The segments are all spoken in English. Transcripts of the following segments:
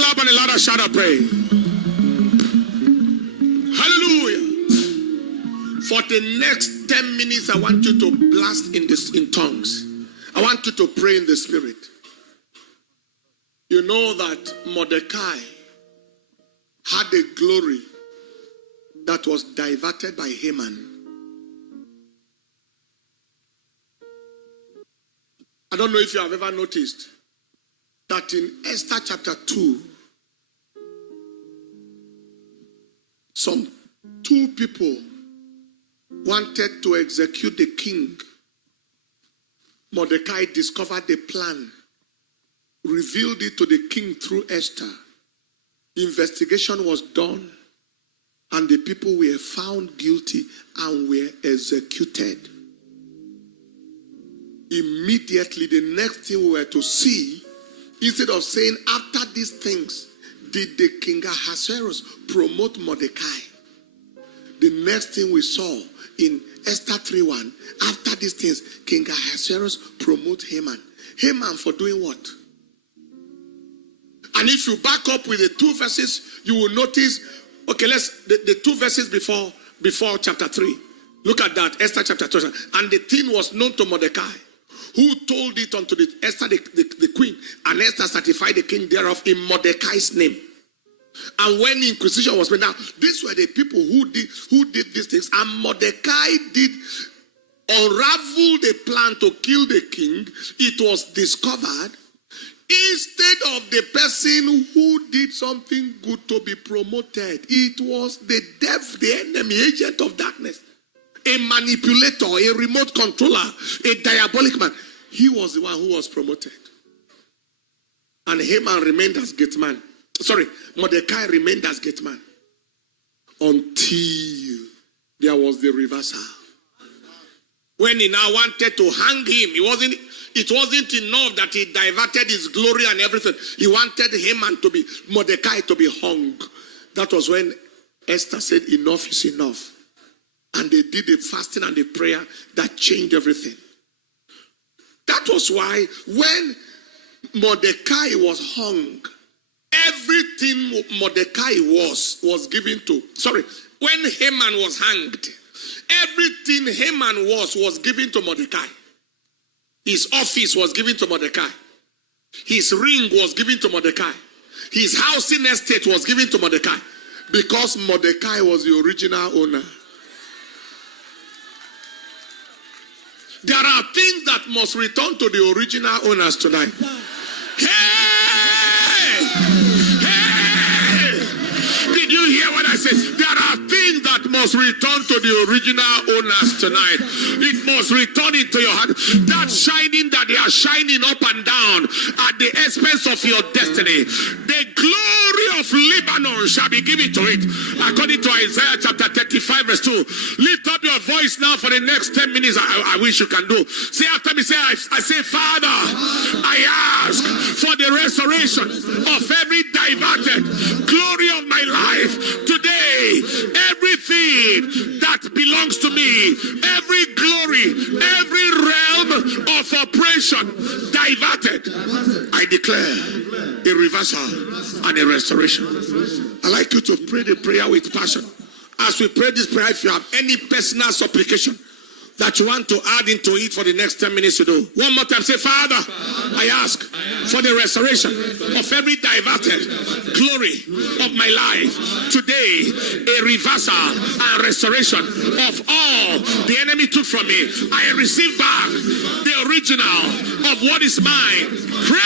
clap and a louder shout of praise. Hallelujah. For the next 10 minutes, I want you to blast in tongues. I want you to pray in the spirit. You know that Mordecai had a glory that was diverted by Haman. I don't know if you have ever noticed that in Esther chapter 2, some two people wanted to execute the king. Mordecai discovered the plan, revealed it to the king through Esther. Investigation was done, and the people were found guilty and were executed. Immediately, the next thing we were to see, instead of saying, after these things, did the king Ahasuerus promote Mordecai? The next thing we saw in Esther 3:1, after these things, King Ahasuerus promote Haman. Haman for doing what? And if you back up with the two verses, you will notice, okay, the two verses before chapter 3. Look at that, Esther chapter 2. And the thing was known to Mordecai, who told it unto Esther the queen, and Esther certified the king thereof in Mordecai's name. And when inquisition was made, now these were the people who did these things, and Mordecai did unravel the plan to kill the king. It was discovered, instead of the person who did something good to be promoted, it was the devil, the enemy, agent of darkness, a manipulator, a remote controller, a diabolic man. He was the one who was promoted. And Haman remained as gate man. Mordecai remained as gate man until there was the reversal. When he now wanted to hang him, it wasn't enough that he diverted his glory and everything. He wanted Mordecai to be hung. That was when Esther said, enough is enough. And they did the fasting and the prayer that changed everything. That was why when Mordecai was hung, everything Mordecai was given to. When Haman was hanged, everything Haman was given to Mordecai. His office was given to Mordecai. His ring was given to Mordecai. His housing estate was given to Mordecai. Because Mordecai was the original owner. There are things that must return to the original owners tonight. Hey! Did you hear what I said? There are things that must return to the original owners tonight. It must return into your heart. That shining that they are shining up and down at the expense of your destiny. The glory of Lebanon shall be given to it. According to Isaiah chapter 35 verse 2. Lift up your voice now for the next 10 minutes. I wish you can do. Say after me, I say, Father, I ask for the restoration of every diverted glory of my life. Today, everything that belongs to me, every glory, every realm of operation diverted, I declare a reversal and a restoration. I like you to pray the prayer with passion. As we pray this prayer, if you have any personal supplication that you want to add into it for the next 10 minutes to do. One more time, say, Father, I ask for the restoration of every diverted glory of my life. Today, a reversal and restoration of all the enemy took from me. I receive back the original of what is mine. Pray!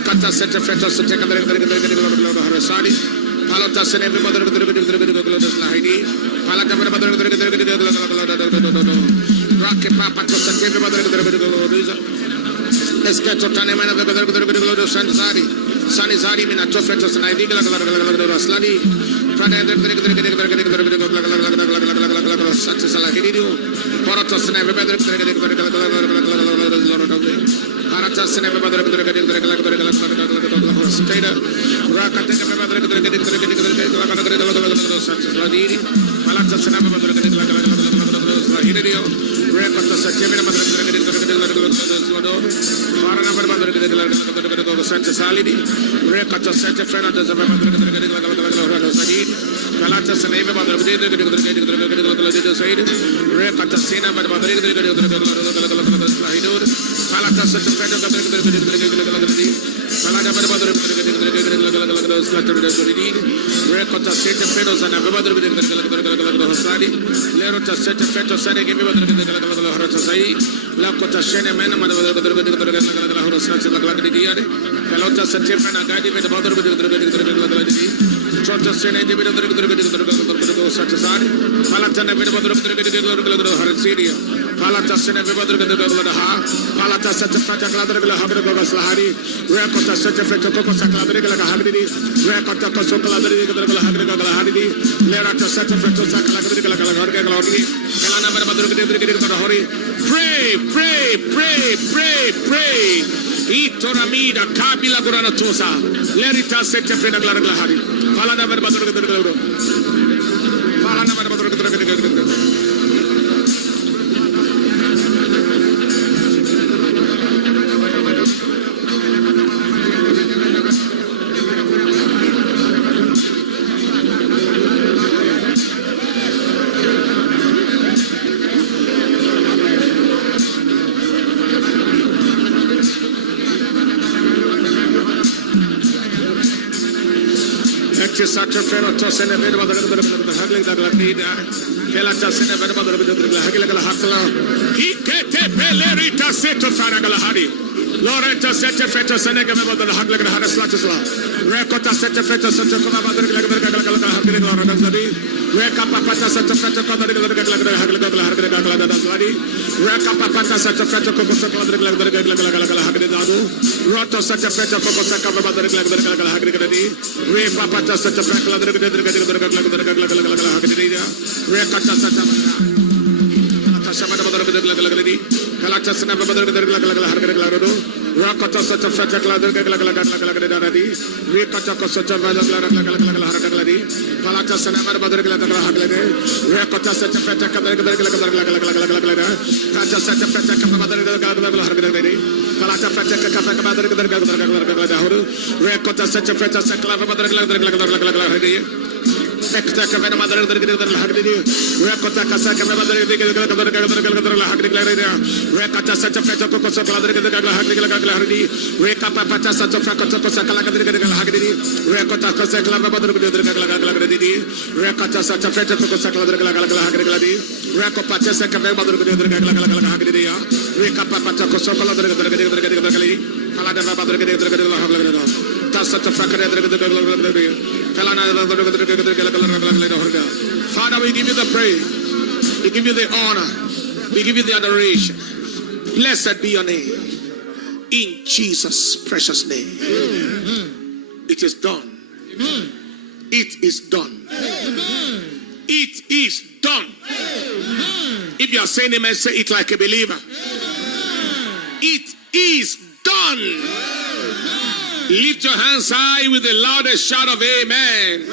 Palata set a fetus and let us send a Loretta sette feta senega me badal hagla gala hadas latisla. Rekota sette feta sette koma badal gala gala gala gala hagla gala hadas ladi. Reka papata sette feta koma gala gala gala hagla gala hadas ladi. Reka papata sette feta koma gala gala gala hagla dadu. Roto sette feta koma kama badal gala gala hagla gala di. Re papata sette feta gala gala hagla dia. Rekata sette Samada badar gala gala gala di. Kalata sana badar gala gala hagla gala do. Rakata sata fata gala gala gala di. Rekata ko sata badar gala gala hagla di. Kalata sana badar gala gala hagla di. Rekata sata fata gala gala gala. Kata sata fata kama badar gala gala hagla di. Kalata fata kama badar gala gala huru. Rekata sata fata sakla badar gala di. Ekta kavena madar gala hagla di. Rekata kasa kama badar gala hagla di. Rekata sata fata ko sakla gala hagla di. Rekapa pata sata fata ko sakla gala hagla di. Rekata kasa kama badar gala di. Rekata sata fata ko sakla gala hagla di. Rekapa pata sata kama badar gala hagla di. Rekapa pata ko sakla gala di. Kala da badar gala hagla di. Tasata fata gala di. Father, we give you the praise, we give you the honor, we give you the adoration. Blessed be your name. In Jesus' precious name. It is done. It is done. It is done. If you are saying amen, say it like a believer. It is done. Lift your hands high with the loudest shout of amen.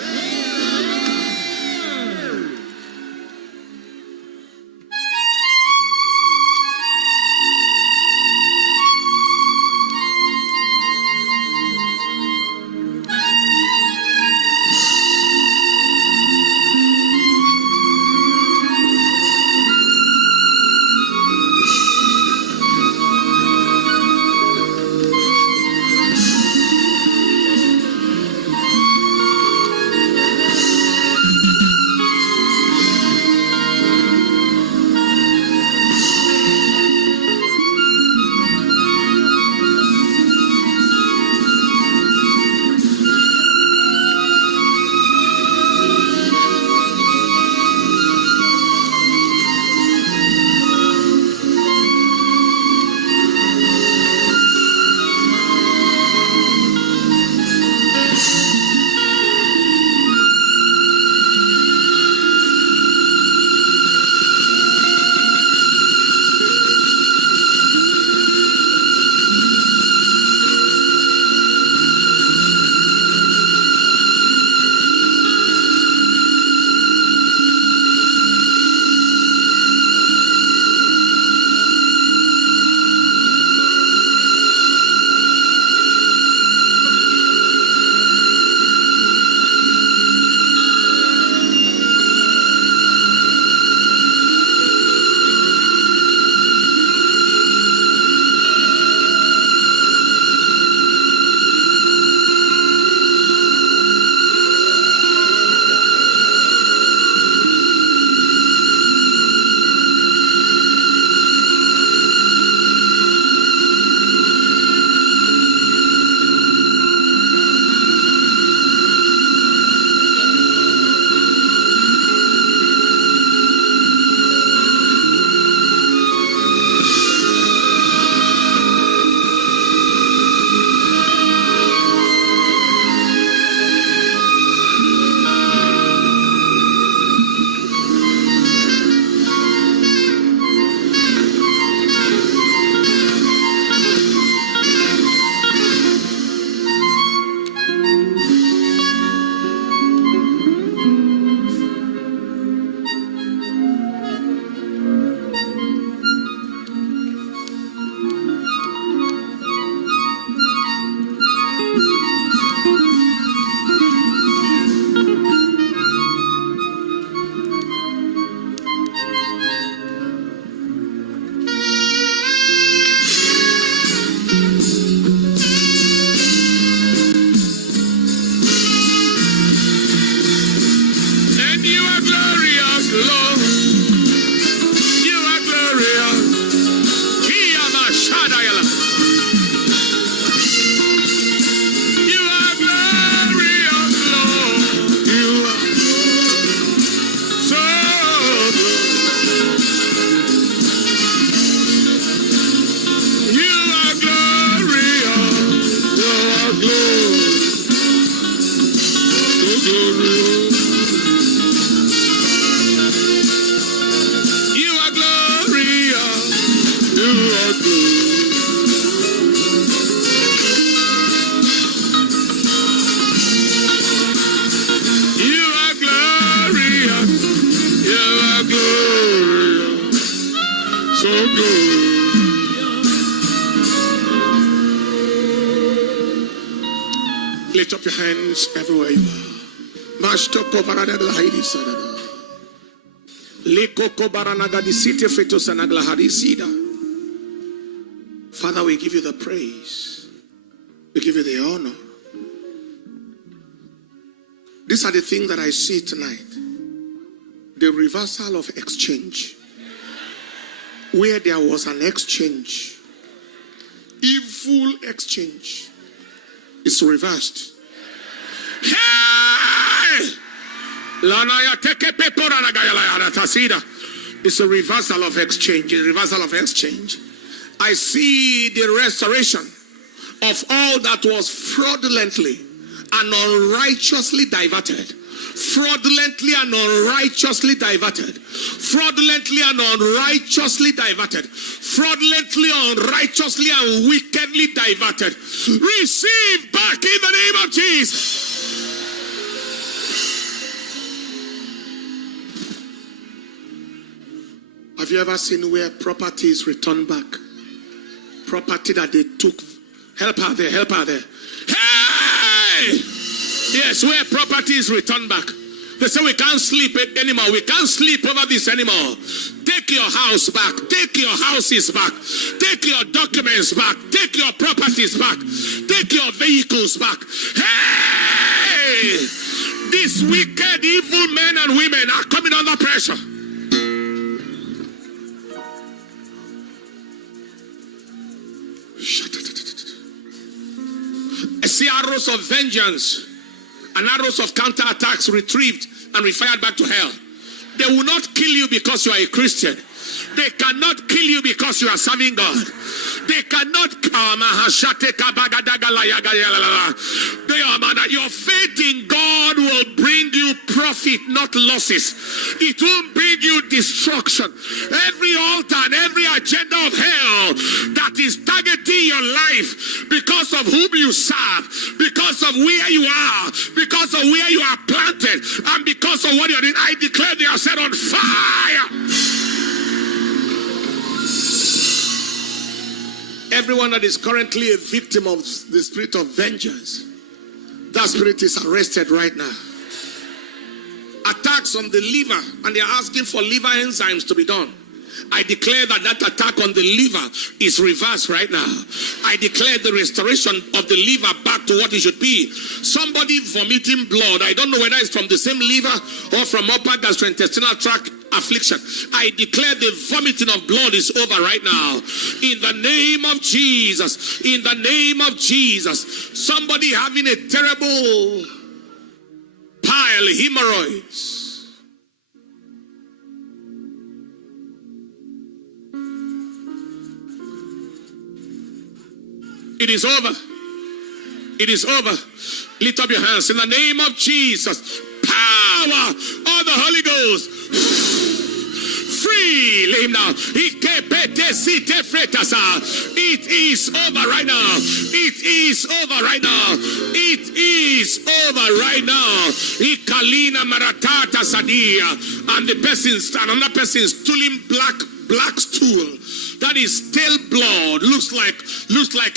You are glorious. You are glorious. You are glorious. You are glorious. So good. Lift up your hands everywhere you are. Mashtoko baranaga haidi sadana. Lekoko baranaga disite feto sanagla hadisida. Father, we give you the praise. We give you the honor. These are the things that I see tonight. The reversal of exchange. Where there was an exchange, evil exchange, is reversed. Hey! It's a reversal of exchange. A reversal of exchange. I see the restoration of all that was fraudulently and unrighteously diverted. Fraudulently and unrighteously diverted. Fraudulently and unrighteously diverted. Fraudulently, unrighteously and wickedly diverted. Receive back in the name of Jesus. Have you ever seen where property is returned back? Property that they took. Help her there, help her there. Hey! Yes, where property is returned back. They say we can't sleep anymore. We can't sleep over this anymore. Take your house back. Take your houses back. Take your documents back. Take your properties back. Take your vehicles back. Hey! These wicked, evil men and women are coming under pressure. I see arrows of vengeance and arrows of counterattacks retrieved and refired back to hell. They will not kill you because you are a Christian. They cannot kill you because you are serving God. They cannot your faith in God will bring you profit, not losses. It won't bring you destruction. Every altar and every agenda of hell that is targeting your life because of whom you serve, because of where you are, because of where you are planted, and because of what you're doing, I declare they are set on fire. Everyone that is currently a victim of the spirit of vengeance, that spirit is arrested right now. Attacks on the liver, and they are asking for liver enzymes to be done. I declare that attack on the liver is reversed right now. I declare the restoration of the liver back to what it should be. Somebody vomiting blood. I don't know whether it's from the same liver or from upper gastrointestinal tract affliction. I declare the vomiting of blood is over right now. In the name of Jesus. In the name of Jesus. Somebody having a terrible pile, hemorrhoids. It is over. It is over. Lift up your hands in the name of Jesus. Power of the Holy Ghost. Free. Lay him down. It is over right now. It is over right now. It is over right now. Ikalina maratata sadia. And the person's, another person is stooling black stool. That is stale blood, looks like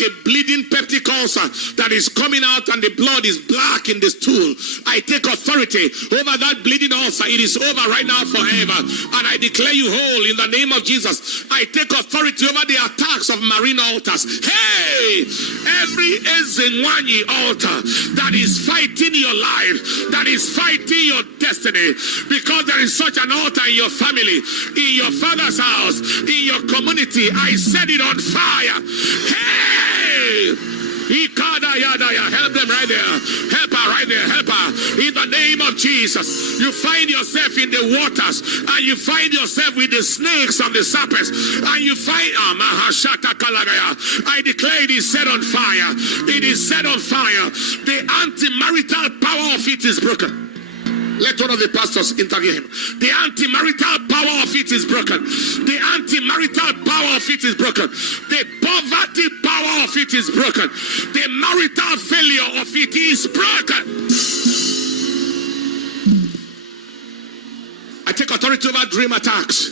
a bleeding peptic ulcer that is coming out, and the blood is black in the stool. I take authority over that bleeding ulcer. It is over right now forever, and I declare you whole in the name of Jesus. I take authority over the attacks of marine altars. Hey, every Ezenwanyi altar that is fighting your life, that is fighting your destiny, because there is such an altar in your family, in your father's house, in your community. I set it on fire. Hey! Help them right there. Help her right there. Help her. In the name of Jesus, you find yourself in the waters, and you find yourself with the snakes and the serpents, and you find I declare it is set on fire. It is set on fire. The anti-marital power of it is broken. Let one of the pastors interview him. The anti-marital power of it is broken. The anti-marital power of it is broken. The poverty power of it is broken. The marital failure of it is broken. I take authority over dream attacks,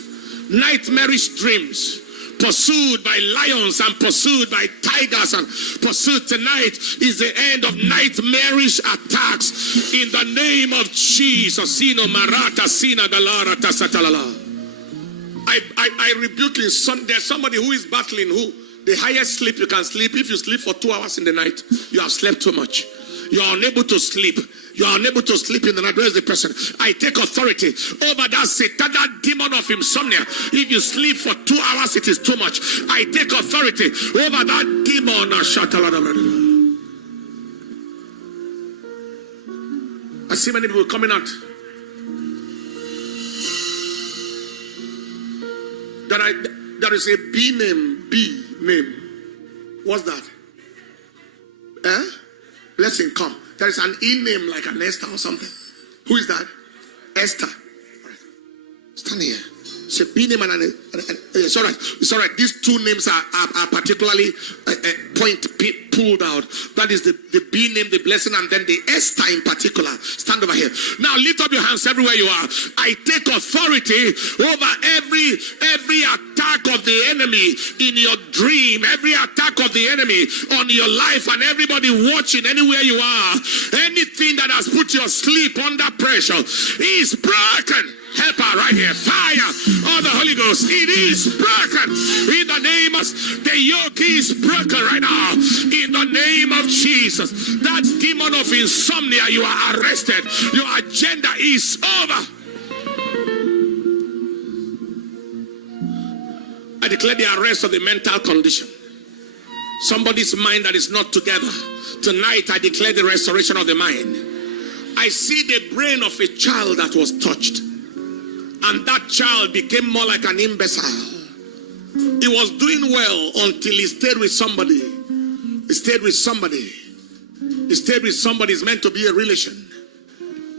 nightmarish dreams, pursued by lions and pursued by tigers, and pursued tonight is the end of nightmarish attacks in the name of Jesus. I rebuke in there's somebody who is battling who the highest sleep you can sleep. If you sleep for 2 hours in the night, you have slept too much. You are unable to sleep. You are unable to sleep in the night. Where is the person? I take authority over that Satan, that demon of insomnia. If you sleep for 2 hours, it is too much. I take authority over that demon. I see many people coming out. There is a B name. B name. What's that? Blessing, come. There is an E name like an Esther or something. Who is that? Esther. All right. Stand here. It's a B name and it's all right. It's all right. These two names are particularly pulled out. That is the B name, the blessing, and then the Esther in particular. Stand over here. Now lift up your hands everywhere you are. I take authority over every attack of the enemy in your dream, every attack of the enemy on your life, and everybody watching anywhere you are. Anything that has put your sleep under pressure is broken. Help her right here. Fire of the Holy Ghost. It is broken. In the name of the yoke is broken right now. In the name of Jesus. That demon of insomnia, you are arrested. Your agenda is over. I declare the arrest of the mental condition. Somebody's mind that is not together. Tonight I declare the restoration of the mind. I see the brain of a child that was touched. And that child became more like an imbecile. He was doing well until he stayed with somebody. He stayed with somebody. He stayed with somebody. It's meant to be a relation.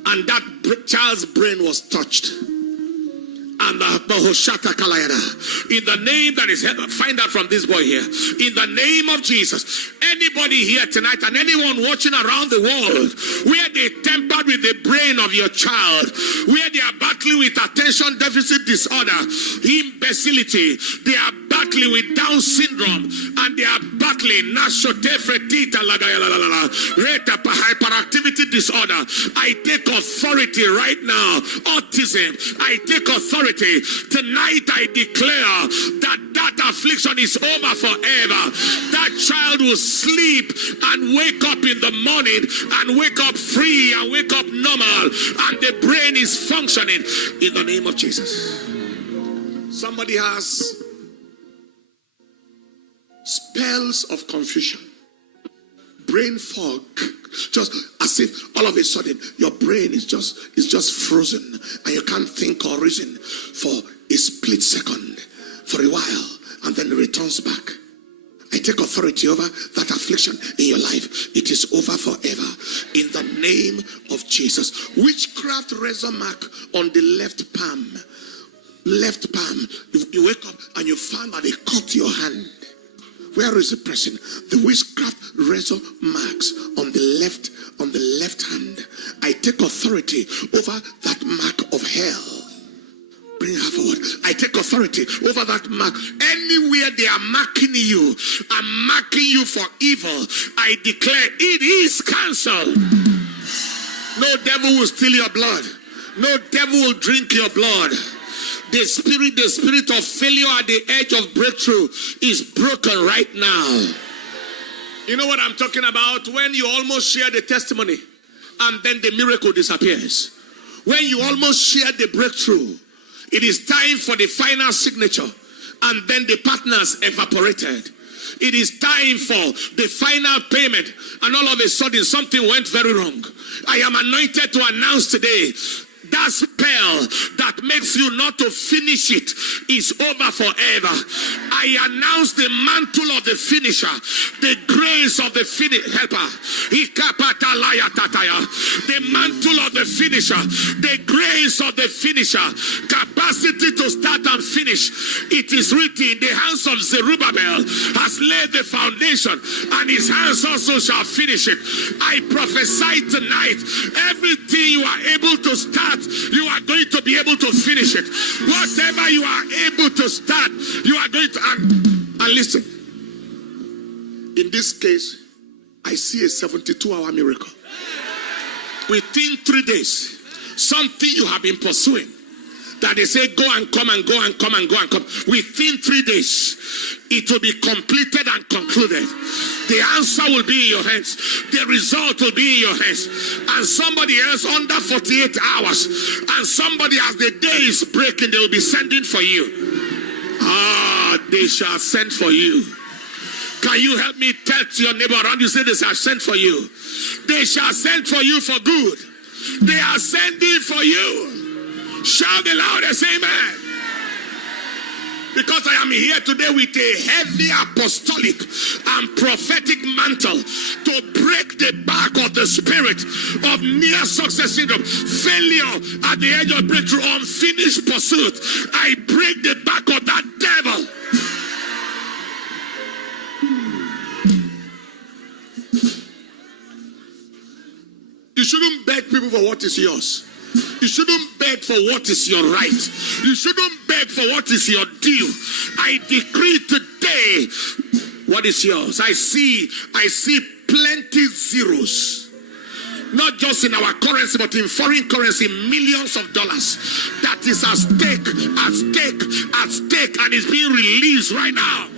And that child's brain was touched. And in the name that is, find out from this boy here. In the name of Jesus, anybody here tonight and anyone watching around the world, where they tampered with the brain of your child, where they are battling with attention deficit disorder, imbecility, they are battling with Down syndrome, and they are battling hyperactivity disorder. I take authority right now. Autism, I take authority. Tonight I declare that affliction is over forever. That child will sleep and wake up in the morning and wake up free and wake up normal, and the brain is functioning in the name of Jesus. Somebody has spells of confusion, brain fog, just as if all of a sudden your brain is just frozen and you can't think or reason for a split second, for a while, and then it returns back. I take authority over that affliction in your life. It is over forever in the name of Jesus. Witchcraft razor mark on the left palm. Left palm. You wake up and you find that they cut your hand. Where is the person? The witchcraft razor marks on the left hand. I take authority over that mark of hell. Bring her forward. I take authority over that mark. Anywhere they are marking you, I'm marking you for evil. I declare it is cancelled. No devil will steal your blood. No devil will drink your blood. The spirit of failure at the edge of breakthrough is broken right now. You know what I'm talking about? When you almost share the testimony and then the miracle disappears. When you almost share the breakthrough, it is time for the final signature and then the partners evaporated. it is time for the final payment. And all of a sudden, something went very wrong. I am anointed to announce today, that spell that makes you not to finish it is over forever. I announce the mantle of the finisher, the grace of the helper. The mantle of the finisher, the grace of the finisher, capacity to start and finish. It is written, the hands of Zerubbabel has laid the foundation, and his hands also shall finish it. I prophesy tonight, everything you are able to start, you are going to be able to finish it. Whatever you are able to start, you are going to. And listen, in this case, I see a 72-hour miracle. Within 3 days, something you have been pursuing, that they say go and come and go and come and go and come. Within 3 days, it will be completed and concluded. The answer will be in your hands. The result will be in your hands. And somebody else under 48 hours. And somebody, as the day is breaking, they will be sending for you. They shall send for you. Can you help me tell to your neighbor around you, say they shall send for you. They shall send for you for good. They are sending for you. Shout the loudest amen. Because I am here today with a heavy apostolic and prophetic mantle to break the back of the spirit of near success syndrome, failure at the edge of breakthrough, unfinished pursuit. I break the back of that devil. You shouldn't beg people for what is yours. You shouldn't beg for what is your right. You shouldn't beg for what is your due. I decree today what is yours. I see plenty zeros. Not just in our currency, but in foreign currency, millions of dollars. That is at stake, and is being released right now.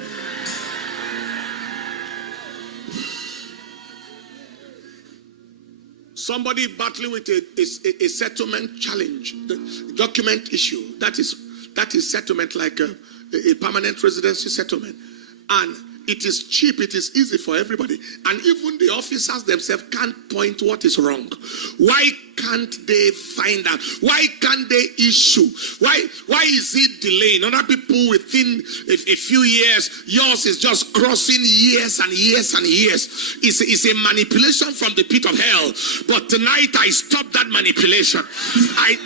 Somebody battling with a settlement challenge, the document issue. That is settlement, like a permanent residency settlement. And it is cheap, it is easy for everybody. And even the officers themselves can't point what is wrong. Why can't they find out? Why can't they issue? Why is it delaying? Other people within a few years, yours is just crossing years and years and years. It's a manipulation from the pit of hell. But tonight I stop that manipulation.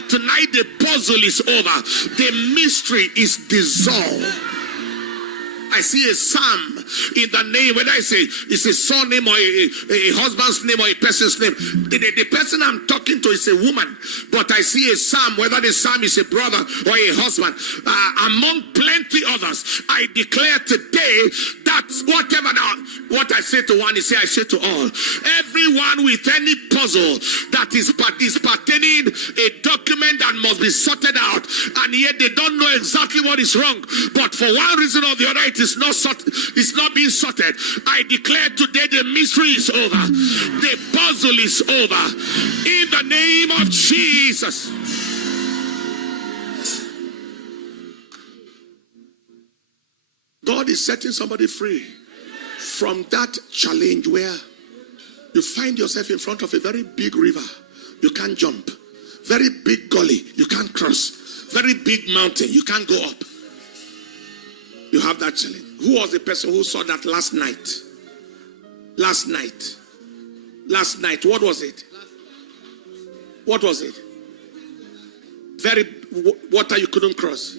Tonight the puzzle is over. The mystery is dissolved. I see a psalm in the name, whether it's a son name or a husband's name or a person's name. The person I'm talking to is a woman, but I see a psalm, whether the psalm is a brother or a husband, among plenty others. I declare today that whatever now, what I say to one, I say to all. Everyone with any puzzle that is pertaining a document that must be sorted out, and yet they don't know exactly what is wrong, but for one reason or the other, it's not being sorted. I declare today the mystery is over. The puzzle is over. In the name of Jesus. God is setting somebody free from that challenge where you find yourself in front of a very big river. You can't jump. Very big gully. You can't cross. Very big mountain. You can't go up. You have that challenge. Who was the person who saw that last night? Last night. What was it? What was it? Very water you couldn't cross.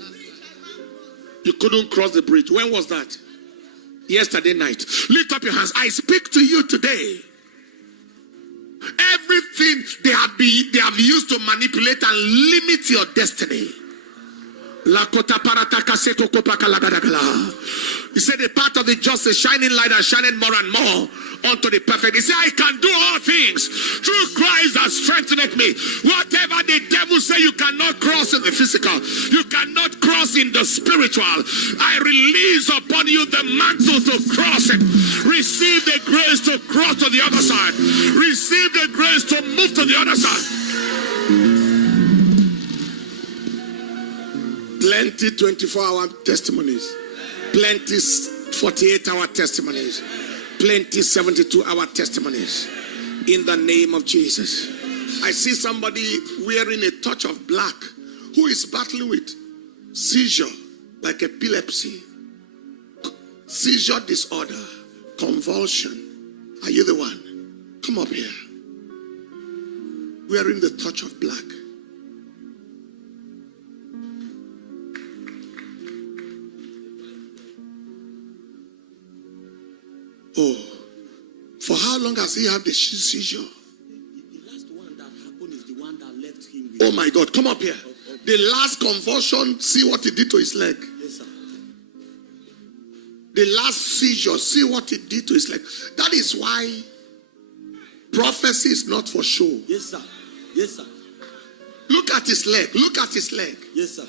You couldn't cross the bridge. When was that? Yesterday night. Lift up your hands. I speak to you today. Everything they have used to manipulate and limit your destiny. He said the path of the just is shining light and shining more and more unto the perfect. He said, I can do all things through Christ that strengtheneth me. Whatever the devil say you cannot cross in the physical, you cannot cross in the spiritual, I release upon you the mantle to cross it. Receive the grace to cross to the other side. Receive the grace to move to the other side. Plenty 24-hour testimonies. Plenty 48-hour testimonies. Plenty 72-hour testimonies. In the name of Jesus. I see somebody wearing a touch of black who is battling with seizure, like epilepsy, seizure disorder, convulsion. Are you the one? Come up here. Wearing the touch of black. Oh, for how long has he had the seizure? The last one that happened is the one that left him with. Oh my God, come up here. The last convulsion, see what it did to his leg. Yes, sir. The last seizure, see what it did to his leg. That is why prophecy is not for show. Yes, sir. Yes, sir. Look at his leg. Look at his leg. Yes, sir.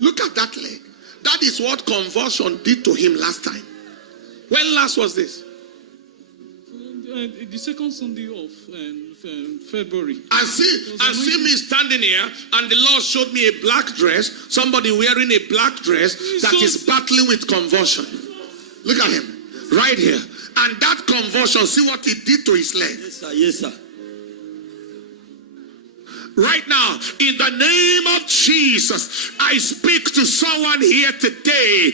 Look at that leg. That is what convulsion did to him last time. When last was this? The second Sunday of February. I see me standing here, and the Lord showed me a black dress. Somebody wearing a black dress that is battling with convulsion. Look at him, right here. And that convulsion, see what it did to his leg. Yes, sir. Yes, sir. Right now, in the name of Jesus, I speak to someone here today.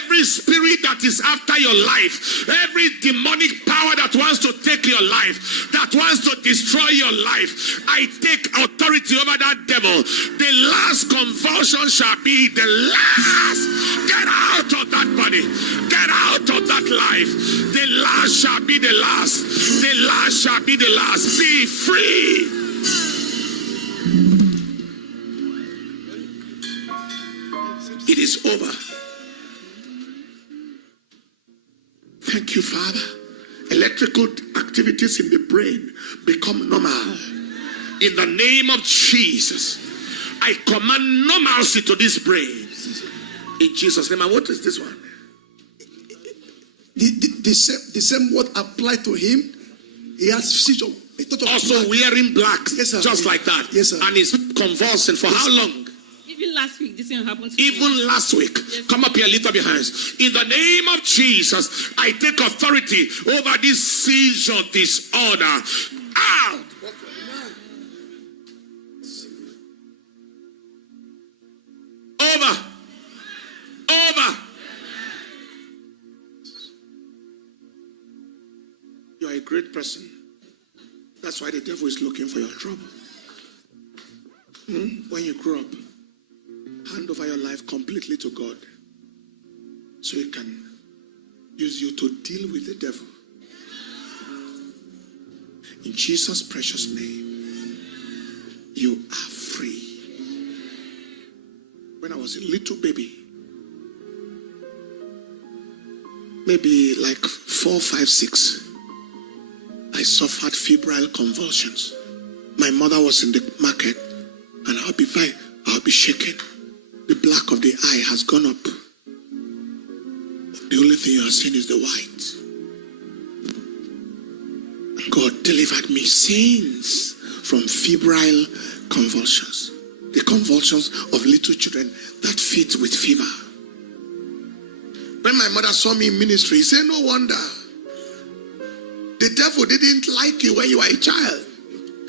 Every spirit that is after your life, every demonic power that wants to take your life, that wants to destroy your life, I take authority over that devil. The last convulsion shall be the last. Get out of that body. Get out of that life. The last shall be the last. The last shall be the last. Be free. It is over. Thank you, Father. Electrical activities in the brain become normal. In the name of Jesus, I command normalcy to this brain. In Jesus' name. And what is this one? The same word applied to him. He has seizure. Also wearing black, yes, sir. just like that. Yes, sir. And he's convulsing for how long? Even last week, this thing happened to me. Even last week. Yes. Come up here, lift up your hands. In the name of Jesus, I take authority over this seizure disorder. Out! Over. Over. You are a great person. That's why the devil is looking for your trouble. When you grow up, hand over your life completely to God, so He can use you to deal with the devil. In Jesus' precious name, you are free. When I was a little baby, maybe like 4, 5, 6, I suffered febrile convulsions. My mother was in the market, and I'll be shaking. The black of the eye has gone up. The only thing you are seeing is the white. And God delivered me since from febrile convulsions. The convulsions of little children that fit with fever. When my mother saw me in ministry, she said, no wonder. The devil didn't like you when you were a child,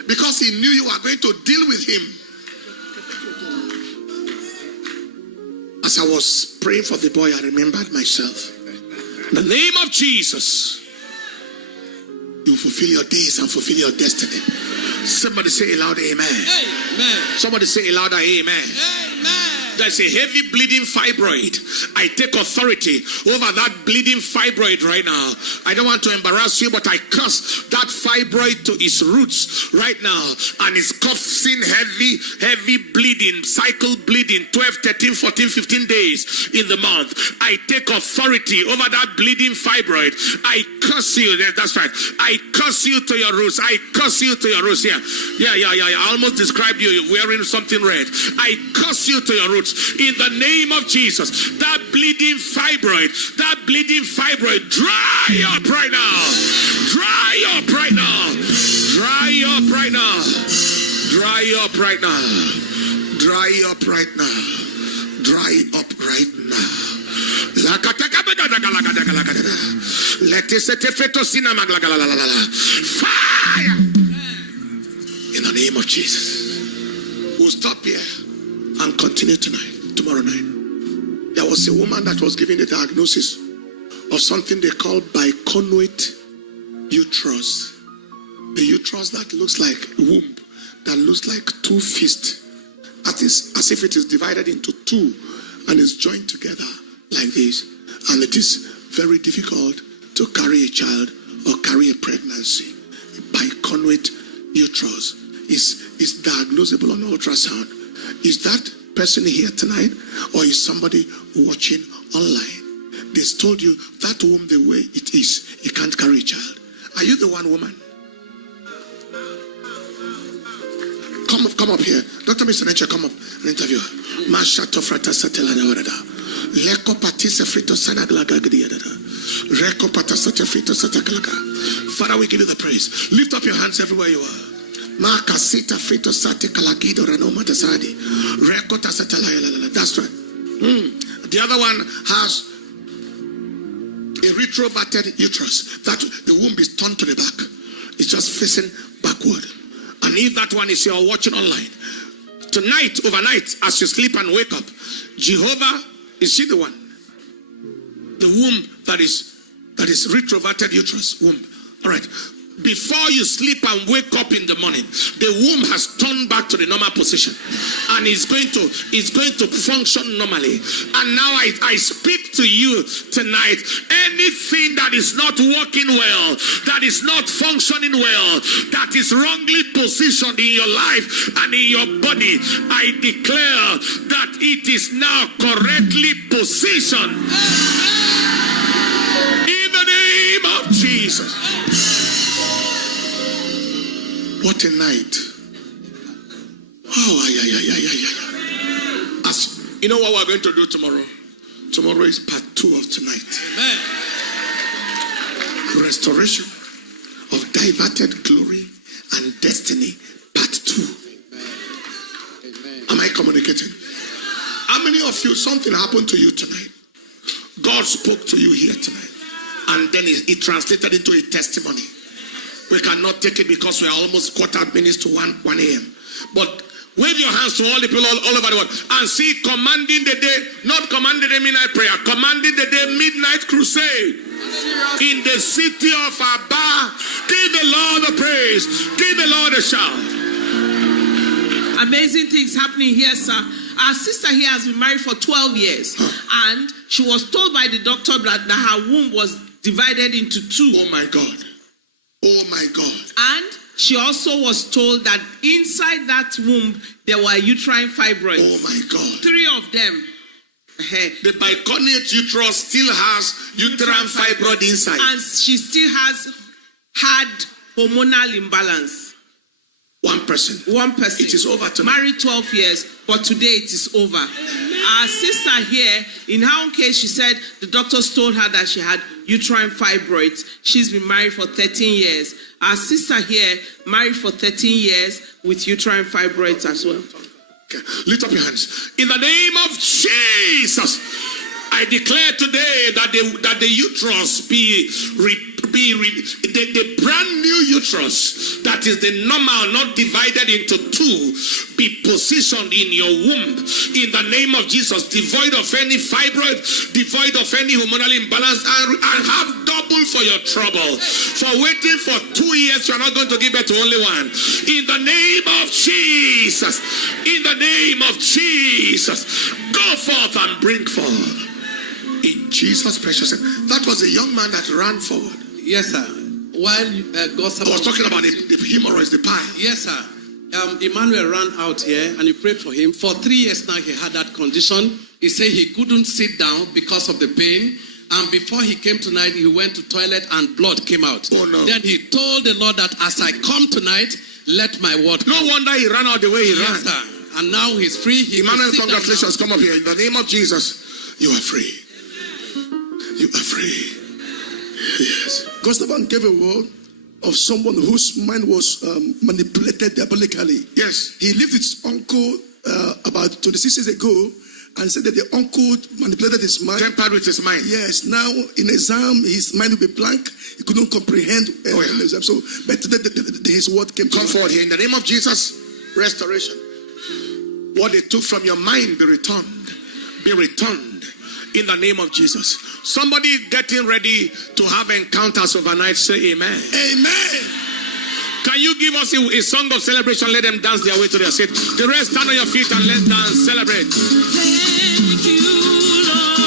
because he knew you were going to deal with him. As I was praying for the boy, I remembered myself. In the name of Jesus, you fulfill your days and fulfill your destiny. Somebody say a loud amen. Amen. Somebody say a louder amen. Amen. There's a heavy bleeding fibroid. I take authority over that bleeding fibroid right now. I don't want to embarrass you, but I curse that fibroid to its roots right now. And it's causing heavy bleeding, cycle bleeding, 12, 13, 14, 15 days in the month. I take authority over that bleeding fibroid. I curse you. That's right. I curse you to your roots. I curse you to your roots. Yeah. I almost described you. You're wearing something red. I curse you to your roots. In the name of Jesus, that bleeding fibroid, dry up right now. Dry up right now. Dry up right now. Dry up right now. Dry up right now. Dry up right now. Let it set a feto cinema. Fire! In the name of Jesus. We'll stop here and continue tomorrow night. There was a woman that was given the diagnosis of something they call biconate uterus. The uterus that looks like a womb, that looks like two fists, as if it is divided into two and is joined together like this. And it is very difficult to carry a child or carry a pregnancy. Biconate uterus is diagnosable on ultrasound. Is that person here tonight, or is somebody watching online? They told you that womb the way it is, you can't carry a child. Are you the one woman? Come up here. Dr. Mr. Nature, come up and interview her. Mashato frata satela da. Leko patise frito sanaglaga gdiada. Reko patasate frito sataglaga. Father, we give you the praise. Lift up your hands everywhere you are. Maka sita frito sate kalagido ranoma tasadi. Reko tasatala. That's right. The other one has a retroverted uterus. That the womb is turned to the back. It's just facing backward. And if that one is you're watching online, tonight, overnight, as you sleep and wake up, Jehovah, is she the one? The womb that is retroverted uterus womb. All right. Before you sleep and wake up in the morning, the womb has turned back to the normal position and is going to function normally. And now I speak to you tonight. Anything that is not working well, that is not functioning well, that is wrongly positioned in your life and in your body, I declare that it is now correctly positioned in the name of Jesus. What a night. Oh, yeah. As you know what we're going to do tomorrow? Tomorrow is part 2 of tonight. Amen. Restoration of diverted glory and destiny, part 2. Amen. Am I communicating? How many of you, something happened to you tonight? God spoke to you here tonight. And then it translated into a testimony. We cannot take it because we are almost 1:15 to 1 a.m. But wave your hands to all the people all over the world and see commanding the day, not commanding the midnight prayer, commanding the day midnight crusade in the city of Abba. Give the Lord the praise. Give the Lord a shout. Amazing things happening here, sir. Our sister here has been married for 12 years. And she was told by the doctor that her womb was divided into 2. Oh my God. Oh my God. And she also was told that inside that womb there were uterine fibroids. Oh my God. 3 of them. The biconate uterus still has uterine fibroid inside. And she still had hormonal imbalance. One person. It is over tonight. Married 12 years, but today it is over. Our sister here, in her own case, she said the doctors told her that she had uterine fibroids. She's been married for 13 years. Our sister here, married for 13 years with uterine fibroids as well. Okay. Lift up your hands. In the name of Jesus, I declare today that the uterus be the brand new uterus that is the normal, not divided into 2, be positioned in your womb in the name of Jesus, devoid of any fibroid, devoid of any hormonal imbalance, and have double for your trouble. For waiting for 2 years, you're not going to give birth to only one. In the name of Jesus, in the name of Jesus, go forth and bring forth. In Jesus' precious name. That was a young man that ran forward. Yes, sir. While God I was talking about the hemorrhoids, the pile. Yes, sir. Emmanuel ran out here and you prayed for him. For 3 years now he had that condition. He said he couldn't sit down because of the pain. And before he came tonight, he went to toilet and blood came out. Oh no. Then he told the Lord that as I come tonight, let my word No come. wonder he ran out the way he ran. Yes, sir. And now he's free. Emmanuel, congratulations. Come up here. In the name of Jesus, you are free. You are free. Yes. Gustav gave a word of someone whose mind was manipulated diabolically. Yes. He lived with his uncle about 26 years ago, and said that the uncle manipulated his mind. Tempered with his mind. Yes, now in exam, his mind will be blank. He couldn't comprehend an exam. So, but today his word came to Come forward here. In the name of Jesus, restoration. What they took from your mind be returned. Be returned in the name of Jesus. Somebody getting ready to have encounters overnight, say amen. Amen. Can you give us a song of celebration? Let them dance their way to their seat. The rest, stand on your feet and let's dance, celebrate. Thank you, Lord.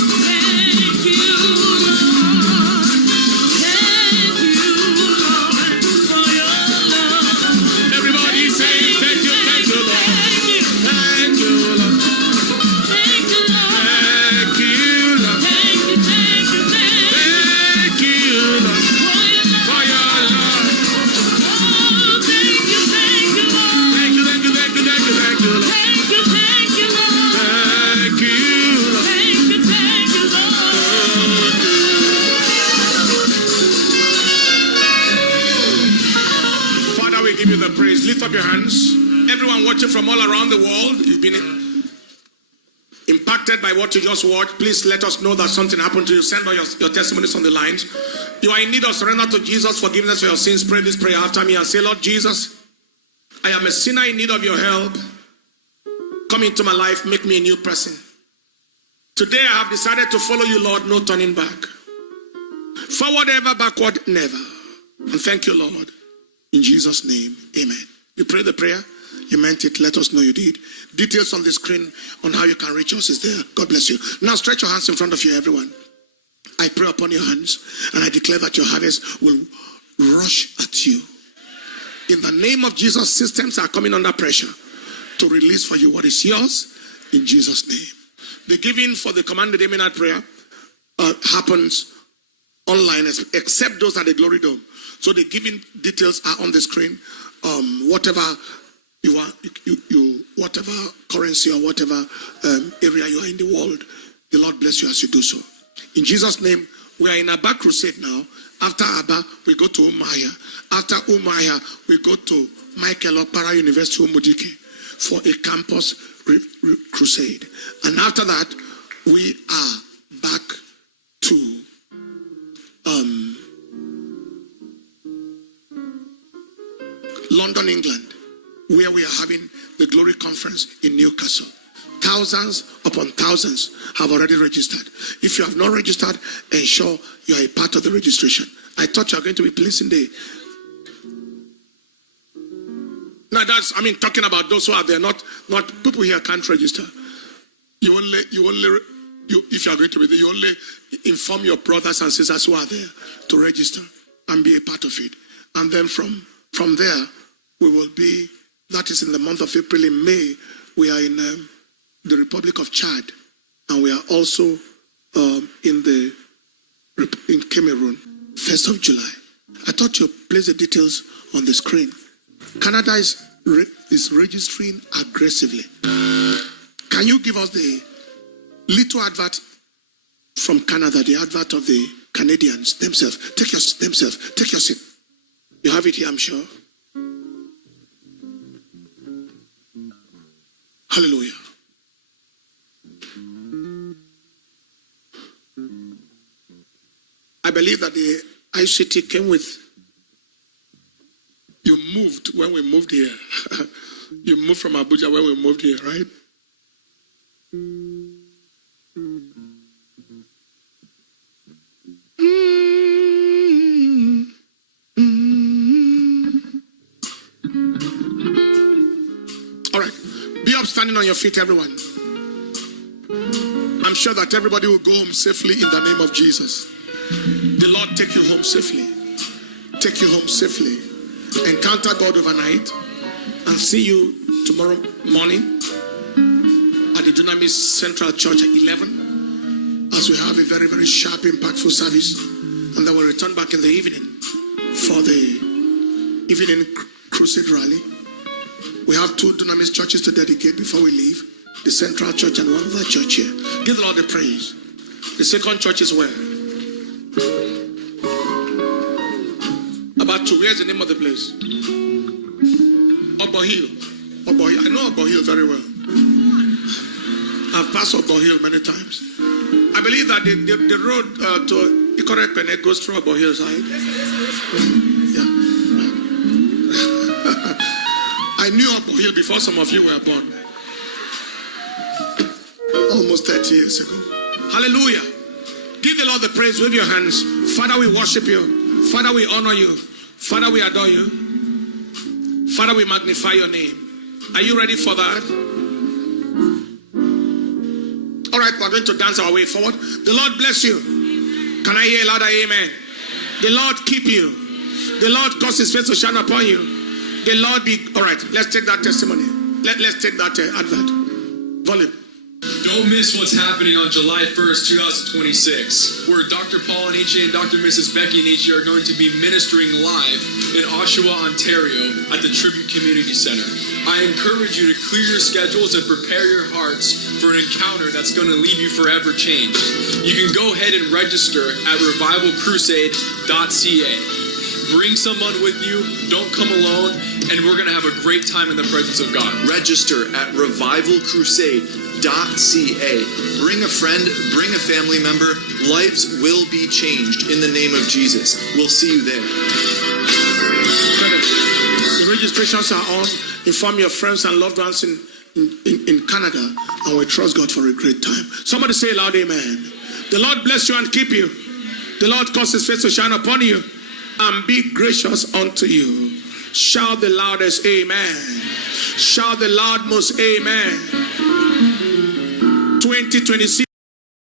Thank you, Lord. Thank you, Lord, for your love. Everybody say thank you, Lord. Thank you, Lord. Thank you, Lord. Thank you, Lord. Thank you, Thank you, Lord, for your love. oh, thank you, Lord. Thank you, Lord. Thank you, Lord. Thank you, Lord. Thank you, Lord. Thank you, Lord. Father, we give you the praise. Lift up your hands. Everyone watching from all around the world, you've been impacted by what you just watched. Please let us know that something happened to you. Send all your testimonies on the lines. You are in need of surrender to Jesus, forgiveness for your sins. Pray this prayer after me and say, Lord Jesus, I am a sinner in need of your help. Come into my life, make me a new person. Today I have decided to follow you, Lord, no turning back. Forward ever, backward never. And thank you, Lord. In Jesus' name, amen. You prayed the prayer, you meant it, let us know you did. Details on the screen on how you can reach us is there. God bless you. Now stretch your hands in front of you, everyone. I pray upon your hands and I declare that your harvest will rush at you. In the name of Jesus, systems are coming under pressure to release for you what is yours in Jesus' name. The giving for the commanded midnight prayer happens online, except those at the Glory Dome. So the giving details are on the screen. Whatever you are, whatever currency or whatever area you are in the world, the Lord bless you as you do so. In Jesus' name, we are in Abba crusade now. After Abba, we go to Umaya. After Umaya, we go to Michael Opara University Umudike for a campus crusade. And after that, we are back to London, England, where we are having the Glory Conference in Newcastle. Thousands upon thousands have already registered. If you have not registered, ensure you are a part of the registration. I thought you are going to be placing the... Now that's, talking about those who are there, not people here can't register. You only, if you are going to be there, you only inform your brothers and sisters who are there to register and be a part of it. And then from there, we will be, that is in the month of April. In May, we are in the Republic of Chad, and we are also in Cameroon, 1st of July. I thought you placed the details on the screen. Canada is registering aggressively. Can you give us the little advert from Canada, the advert of the Canadians themselves? Take your seat. You have it here, I'm sure. Hallelujah. I believe that the ICT came with, you moved when we moved here. You moved from Abuja when we moved here, right? All right. Be up standing on your feet, everyone. I'm sure that everybody will go home safely in the name of Jesus. The Lord take you home safely. Take you home safely. Encounter God overnight. And see you tomorrow morning at the Dunamis Central Church at 11. As we have a very, very sharp, impactful service. And then we'll return back in the evening for the evening crusade rally. We have 2 Dunamis churches to dedicate before we leave. The Central Church and one other church here. Give the Lord the praise. The second church is where? About 2. Where's the name of the place? Obo Hill. I know Obo Hill very well. I've passed Obo Hill many times. I believe that the road to Ikorekpene goes through Obo Hill side. Yeah. I knew Obo Hill before some of you were born. Almost 30 years ago. Hallelujah. Give the Lord the praise. Wave your hands. Father, we worship you. Father, we honor you. Father, we adore you. Father, we magnify your name. Are you ready for that? All right, we're going to dance our way forward. The Lord bless you. Can I hear a louder amen? The Lord keep you. The Lord cause his face to shine upon you. The Lord be... All right, let's take that testimony. Let's take that advert. Volume. Don't miss what's happening on July 1st, 2026, where Dr. Paul Anichi and Dr. Mrs. Becky Anichi are going to be ministering live in Oshawa, Ontario at the Tribute Community Center. I encourage you to clear your schedules and prepare your hearts for an encounter that's going to leave you forever changed. You can go ahead and register at revivalcrusade.ca. Bring someone with you, don't come alone, and we're going to have a great time in the presence of God. Register at revivalcrusade.ca. Bring a friend, bring a family member. Lives will be changed in the name of Jesus. We'll see you there. The registrations are on. Inform your friends and loved ones in Canada, and we trust God for a great time. Somebody say loud amen. The Lord bless you and keep you. The Lord cause his face to shine upon you and be gracious unto you. Shout the loudest amen. Shout the loudmost amen. 2026,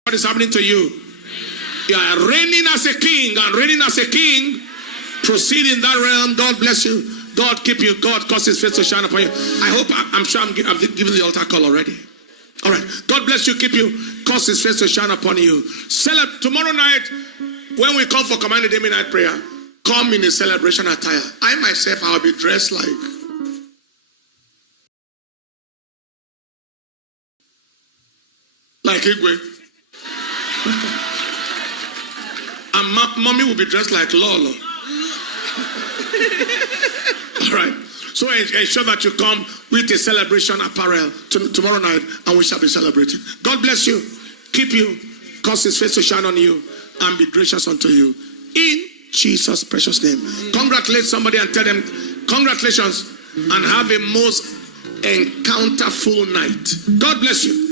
what is happening to you? You are reigning as a king, and reigning as a king, proceed in that realm. God bless you. God keep you. God cause his face to shine upon you. I'm sure I've given the altar call already. All right. God bless you, keep you, cause his face to shine upon you. Tomorrow night, when we come for Command the Day Midnight Prayer, come in a celebration attire. I myself, I'll be dressed like Igwe. And mommy will be dressed like Lolo. All right. So ensure that you come with a celebration apparel tomorrow night, and we shall be celebrating. God bless you, keep you, cause his face to shine on you, and be gracious unto you. In Jesus' precious name. Congratulate somebody and tell them, congratulations, and have a most encounterful night. God bless you.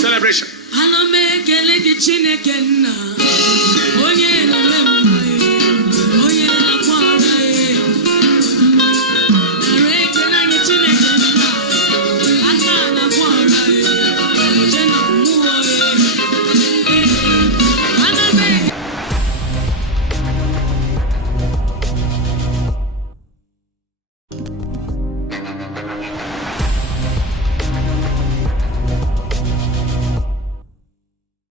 Celebration.